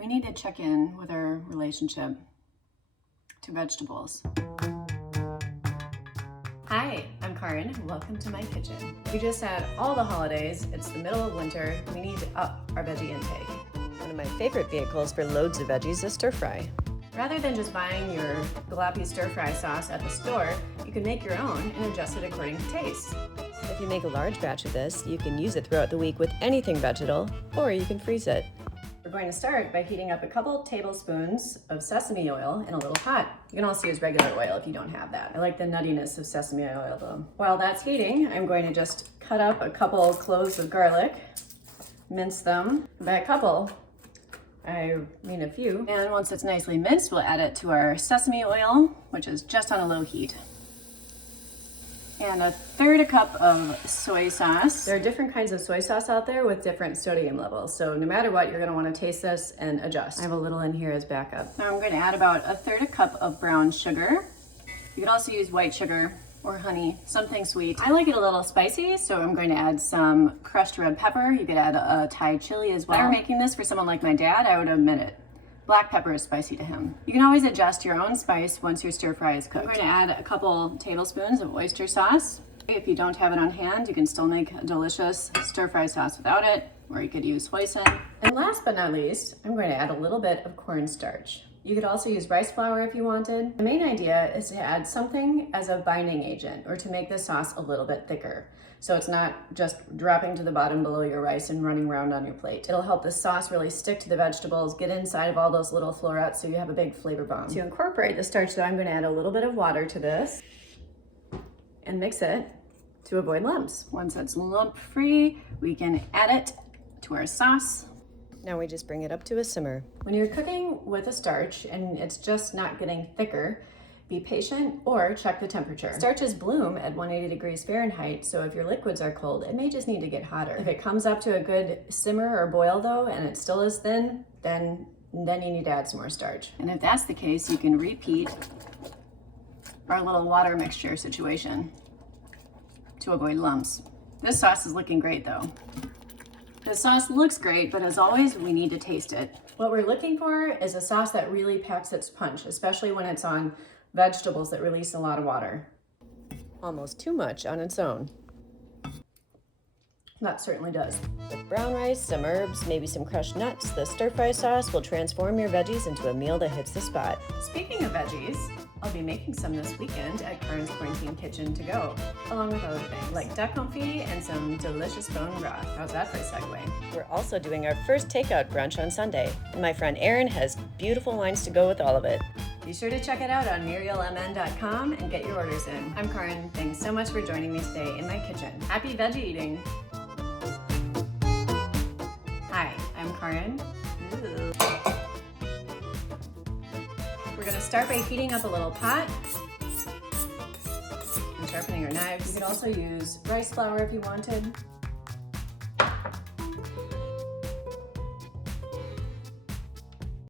We need to check in with our relationship to vegetables. Hi, I'm Karin. Welcome to my kitchen. We just had all the holidays. It's the middle of winter. We need to up our veggie intake. One of my favorite vehicles for loads of veggies is stir fry. Rather than just buying your jalapeno stir fry sauce at the store, you can make your own and adjust it according to taste. If you make a large batch of this, you can use it throughout the week with anything vegetal, or you can freeze it. We're going to start by heating up a couple tablespoons of sesame oil in a little pot. You can also use regular oil if you don't have that. I like the nuttiness of sesame oil though. While that's heating, I'm going to just cut up a couple cloves of garlic, mince them. By a couple, I mean a few. And once it's nicely minced, we'll add it to our sesame oil, which is just on a low heat. And a third a cup of soy sauce. There are different kinds of soy sauce out there with different sodium levels. So no matter what, you're gonna wanna taste this and adjust. I have a little in here as backup. Now I'm gonna add about a third a cup of brown sugar. You can also use white sugar or honey, something sweet. I like it a little spicy, so I'm going to add some crushed red pepper. You could add a Thai chili as well. If I were making this for someone like my dad, I would omit it. Black pepper is spicy to him. You can always adjust your own spice once your stir fry is cooked. I'm going to add a couple tablespoons of oyster sauce. If you don't have it on hand, you can still make a delicious stir fry sauce without it, or you could use hoisin. And last but not least, I'm going to add a little bit of cornstarch. You could also use rice flour if you wanted. The main idea is to add something as a binding agent or to make the sauce a little bit thicker. So it's not just dropping to the bottom below your rice and running around on your plate. It'll help the sauce really stick to the vegetables, get inside of all those little florets so you have a big flavor bomb. To incorporate the starch though, I'm gonna add a little bit of water to this and mix it to avoid lumps. Once it's lump free, we can add it to our sauce. Now we just bring it up to a simmer. When you're cooking with a starch and it's just not getting thicker, be patient or check the temperature. Starches bloom at 180 degrees Fahrenheit, so if your liquids are cold, it may just need to get hotter. If it comes up to a good simmer or boil though, and it still is thin, then you need to add some more starch. And if that's the case, you can repeat our little water mixture situation to avoid lumps. This sauce is looking great though. The sauce looks great, but as always, we need to taste it. What we're looking for is a sauce that really packs its punch, especially when it's on vegetables that release a lot of water. Almost too much on its own. That certainly does. With brown rice, some herbs, maybe some crushed nuts, the stir-fry sauce will transform your veggies into a meal that hits the spot. Speaking of veggies, I'll be making some this weekend at Karin's Quarantine Kitchen to go, along with other things like duck confit and some delicious bone broth. How's that for a segue? We're also doing our first takeout brunch on Sunday, and my friend Erin has beautiful wines to go with all of it. Be sure to check it out on murielmn.com and get your orders in. I'm Karin. Thanks so much for joining me today in my kitchen. Happy veggie eating! Hi, I'm Karin. Ooh. We're gonna start by heating up a little pot and sharpening our knives. You could also use rice flour if you wanted.